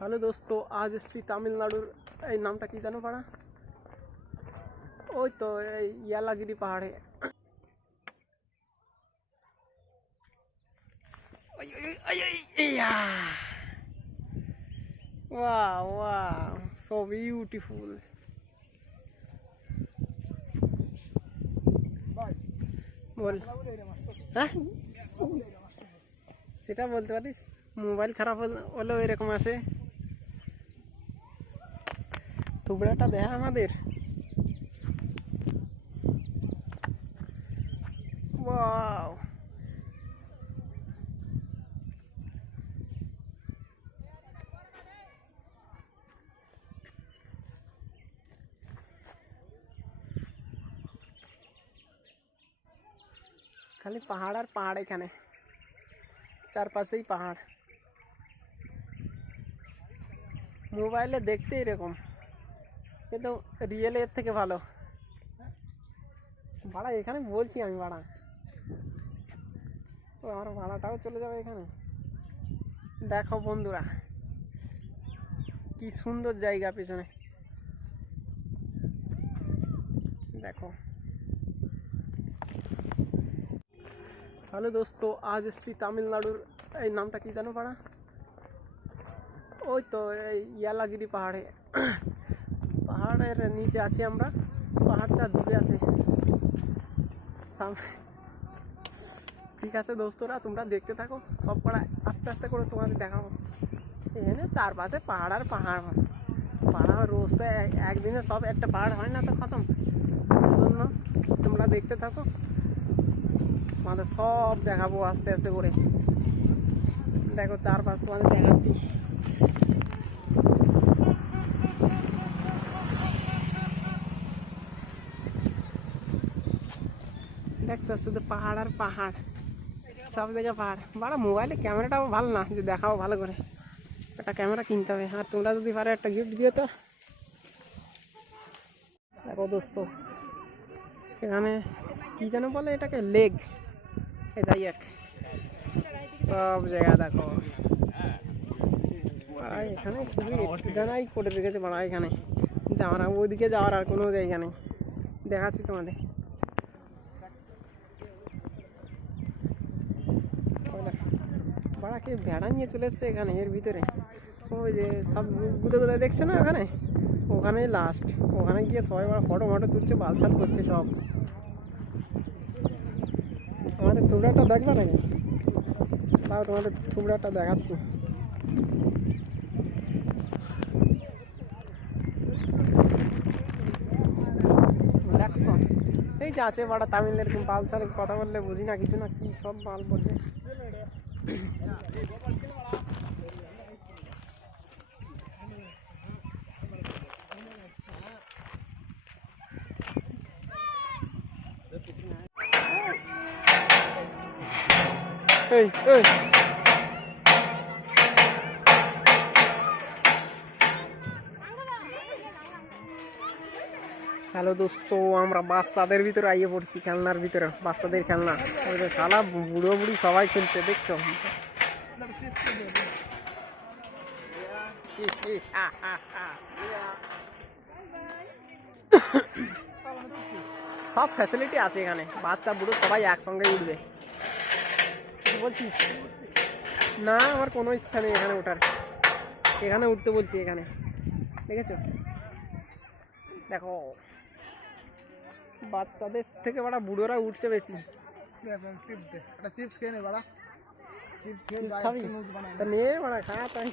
Hello दोस्तों, आज एसছি তামিলনাড়ুর এই নামটা কি জানো পাড়া? ওই তো এই ইয়ালাগিরি পাহাড়ে। वाह वाह, so beautiful। বল, হ্যাঁ সেটা বলতে পারিস? মোবাইল খারাপ হলেও এরকম আসে। টুকরাটা দেখা আমাদের। ওয়াও, খালি পাহাড় আর পাহাড়, এখানে চারপাশেই পাহাড়। মোবাইলে দেখতে এরকম, কিন্তু রিয়েলে এর থেকে ভালো। ভাড়া এখানে বলছি আমি, ভাড়া তো আমার ভাড়াটাও চলে যাবে এখানে। দেখো বন্ধুরা, কি সুন্দর জায়গা পেছনে দেখো। হ্যালো দোস্ত, আজ এসছি তামিলনাড়ুর এই নামটা কি জানো পাড়া? ওই তো এই ইয়ালাগিরি পাহাড়ে। পাহাড়ের নিচে আছি আমরা, পাহাড়টা দূরে আছে সামনে। ঠিক আছে দোস্তরা, তোমরা দেখতে থাকো, সব পাড়া আস্তে আস্তে করে তোমাদের দেখাবো। এখানে চারপাশে পাহাড় আর পাহাড়। পাহাড় রোজ তো একদিনে সব একটা পাহাড় হয় না তো খতম। ওই জন্য তোমরা দেখতে থাকো, তোমাদের সব দেখাবো আস্তে আস্তে করে। দেখো চারপাশ তোমাদের দেখাচ্ছি। দেখছো শুধু পাহাড় আর পাহাড়, সব জায়গায় পাহাড়। বাড়া মোবাইলে ক্যামেরাটাও ভালো না যে দেখাও ভালো করে, একটা ক্যামেরা কিনতে হবে। আর তোমরা যদি পারো একটা গিফট দিও তো। দেখো দোস্ত, এখানে কি যেন বলে এটাকে, লেগ। যাই এক সব জায়গা দেখো। এখানে শুধু ঠিকানাই করে রেখেছে বাড়া। এখানে যাওয়ার, ওইদিকে যাওয়ার আর কোনো জায়গা নেই। দেখাচ্ছি তোমাদের। বাড়া কে ভেড়া নিয়ে চলে এসছে এখানে, এর ভিতরে। ওই যে সব গুদে গুদে দেখছে না ওখানে, ওখানেই লাস্ট। ওখানে গিয়ে সবাই ফটো মটো তুলছে, বালসাল করছে সব। আমাদের থুবড়াটা দেখবে নাকি? তাও তোমাদের থুবড়াটা দেখাচ্ছি। দেখছো এই যে আছে বাড়া তামিল, এরকম বালসাল কথা বললে বুঝি না কিছু না, কি সব বাল বলছে। এই এই হ্যালো দোস্ত, আমরা বাচ্চাদের ভিতরে আইয়ে পড়ছি, খেলনার ভিতরে। বাচ্চাদের খেলনা, ওই যে শালা বুড়ো বুড়ি সবাই খেলছে, দেখছো? সব ফ্যাসিলিটি আছে এখানে, বাচ্চা বুড়ো সবাই একসঙ্গে উঠবে। বলছিস না, আমার কোনো ইচ্ছা নেই এখানে ওঠার। এখানে উঠতে বলছি, এখানে দেখেছো? দেখো বাচ্চাদের থেকে বড় বুড়োরা উঠছে বেশি। চিপস খেয়ে নে, বড়া চিপস খাবি? তা নিয়ে বড়া খা তাই।